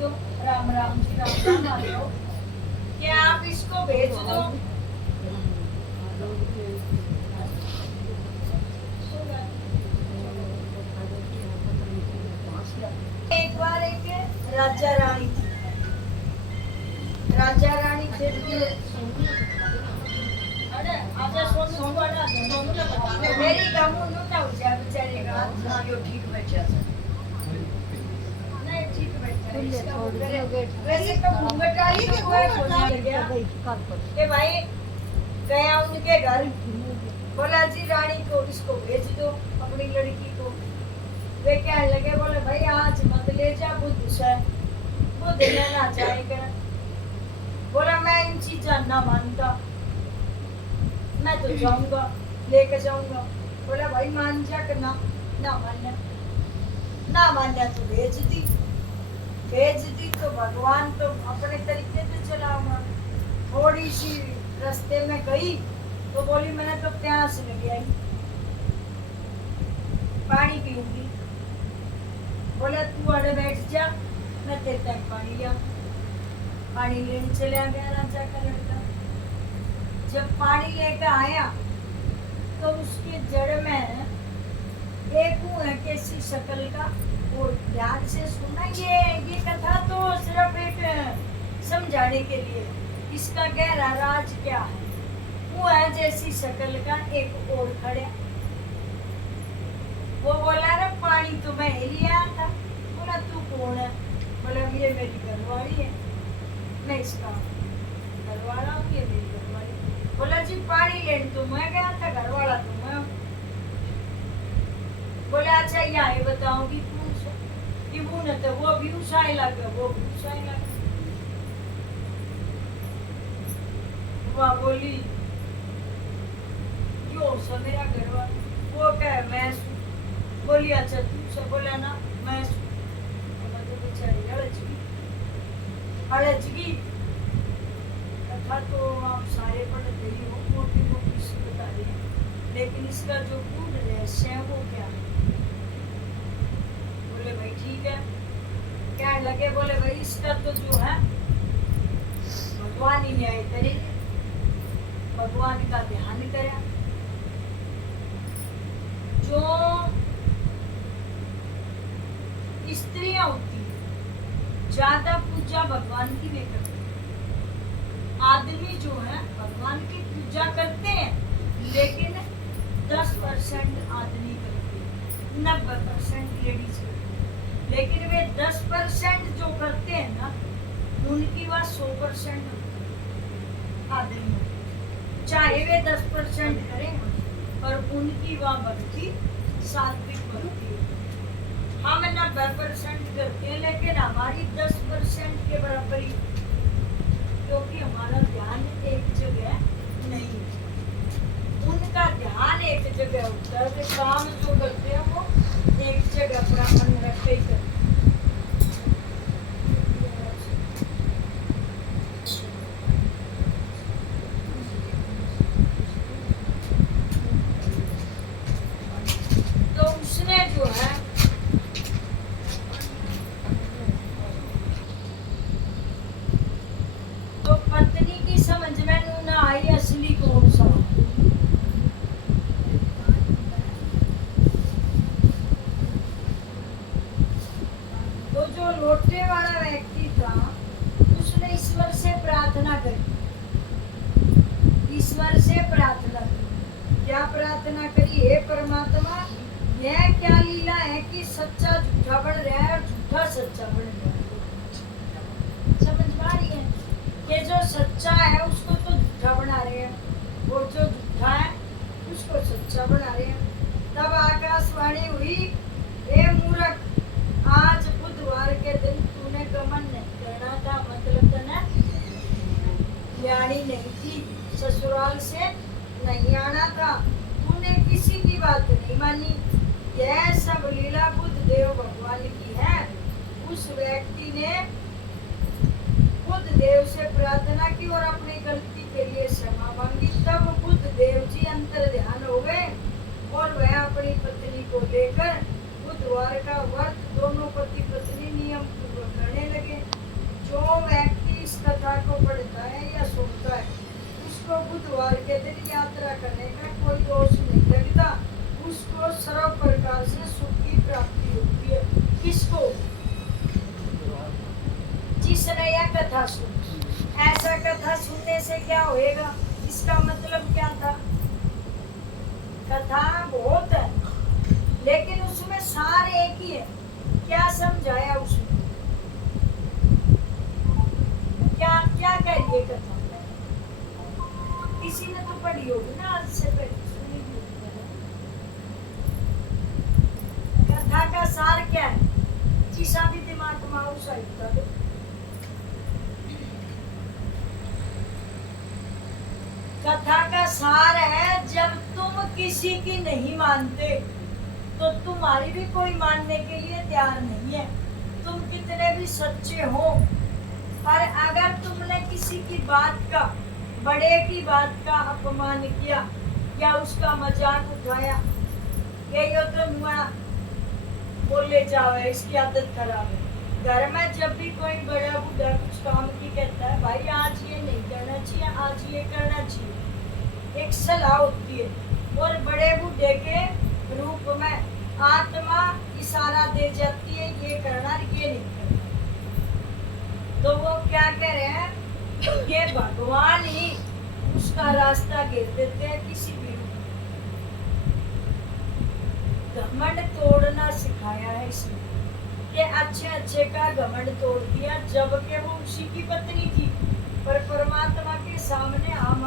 दो। राम राम जी, राम राम आ जाओ। क्या आप इसको भेज दो? एक बार एक राजा रानी थी। राजा रानी थे। अरे आजा सोनू वाला सोनू ने बता मेरी गामू नु ना हो जाए बेचारे का हां यो ठीक बैठा है। नहीं ठीक बैठा है। वैसे तो घूंघटाई के कोई बोलने लग गया कि भाई गया उनके घर, बोला जी रानी को इसको भेज दो अपनी लड़की को। वे कहने लगे, बोले भाई आज मत ले जा, बुद्ध से बुद्ध लेना चाहेगा। बोला मैं इन चीज़ों ना मानता, मैं तो जाऊंगा लेके जाऊंगा। बोला भाई मान जा करना, ना मानना तो भेज दी तो भगवान तो अपने तरीके से चलाऊंगा। थोड़ी सी रास्ते में गई तो बोली मैंने तो प्यास लगी आई, पानी पीऊंगी। बोला तू अड़े बैठ जा, मैं तेरे तक पानी लिया। पानी लेने चला गया राजा का लड़का। जब पानी लेकर आया तो उसके जड़ में एक है कैसी शक्ल का। और ध्यान से सुनना, ये कथा तो सिर्फ एक समझाने के लिए, इसका गहरा राज क्या है। वो है जैसी शक्ल का एक और खड़े। वो बोला ना पानी तो मैं लिया था। बोला तू कौन है? बोला ये मेरी घरवाली है, मैं इसका घरवाला हूँ, ये मेरी घरवाली। बोला जी पानी लेने तो मैं गया था, घरवाला तो मैं हूँ। बोला अच्छा यहाँ बताऊंगी कौन सा कि वो न तो वो भी उसाई लगे, वो भी उसाई लगे। वह बोली क्यों सा मेरा घरवाला? वो कहे मैं बोली अच्छा तू से? बोला ना मैं तो बेचारी हड़च गई। कथा तो आप सारे पढ़ते ही हो, मोटी मोटी सी बता रही है, लेकिन इसका जो पूर्ण रहस्य है वो क्या है? बोले भाई ठीक है। क्या लगे? बोले भाई इसका तो जो है भगवान ही न्याय करेंगे, भगवान का ध्यान करें। जो स्त्रियां होती ज्यादा पूजा भगवान की नहीं करती। आदमी जो है भगवान की पूजा करते हैं, लेकिन 10% आदमी करते हैं, 90% लेडीज करते हैं। लेकिन वे 10% जो करते हैं ना, उनकी वह 100% आदमी, चाहे वे 10% करें, पर उनकी वह भक्ति सात्विक भक्ति है। हम 90% करते हैं, लेकिन हमारी 10% के बराबर ही, क्योंकि हमारा ध्यान एक जगह नहीं है। उनका ध्यान एक जगह होता है, काम जो करते हैं वो एक जगह अपना मन रख के करते हैं। तो उसने जो है तो पत्नी की समझ में न आई असली कौन सा। तो जो लौटने वाला व्यक्ति था उसने ईश्वर से प्रार्थना करी। ईश्वर से प्रार्थना करी। क्या प्रार्थना करी? हे परमात्मा, यह क्या लीला है कि सच्चा झूठा बन रहा है और झूठा सच्चा बन रहा है। समझ पा रही है कि जो सच्चा है उसको तो झूठा बना रहे हैं, और जो झूठा है उसको सच्चा बना रहे हैं। तब आकाशवाणी हुई, हे मूर्ख, आज बुधवार के दिन तूने गमन नहीं करना था, मतलब तने ज्ञानी नहीं थी, ससुराल से नहीं आना था, तूने किसी की बात नहीं मानी। यह सब लीला बुद्ध देव भगवान की है। उस व्यक्ति ने बुद्ध देव से प्रार्थना की और अपनी गलती के लिए क्षमा मांगी। तब बुद्ध देव जी अंतर ध्यान हो गए और वह अपनी पत्नी को लेकर बुधवार का व्रत दोनों पति पत्नी नियम पूर्वक करने लगे। व्यक्ति इस कथा को पढ़ता है या सुनता है उसको बुधवार के दिन यात्रा करने का कोई दोष नहीं लगता, उसको सर्व प्रकार से सुख की प्राप्ति होती है। किसको? जिसने यह कथा सुनी। ऐसा कथा सुनने से क्या होएगा? इसका मतलब क्या था? कथा बहुत है लेकिन उसमें सार एक ही है। क्या समझाया उसमें? क्या क्या कह रही है कथा? किसी ने तो पढ़ी होगी ना, आज से पहले सुनी भी होगी। कथा का सार क्या है? जिसा भी दिमाग में आओ साहित्य दो। कथा का सार है, जब तुम किसी की नहीं मानते तो तुम्हारी भी कोई मानने के लिए तैयार नहीं है, तुम कितने भी सच्चे हो। और अगर तुमने किसी की बात का, बड़े की बात का अपमान किया या उसका मजाक उठाया, ये तो नुआ बोले जावे, इसकी आदत खराब है। घर में जब भी कोई बड़ा बूढ़ा कुछ काम की कहता है, भाई आज ये नहीं करना चाहिए, आज ये करना चाहिए, एक सलाह होती है। और बड़े बूढ़े के रूप में आत्मा इशारा दे जाती है, ये करना ये नहीं करना। तो वो क्या कह रहे हैं? ये भगवान ही उसका रास्ता घेर देते हैं किसी भी रूप में। घमंड तोड़ना सिखाया है इसने, कि अच्छे का घमंड तोड़ दिया, जबकि वो उसी की पत्नी थी, पर परमात्मा के सामने आम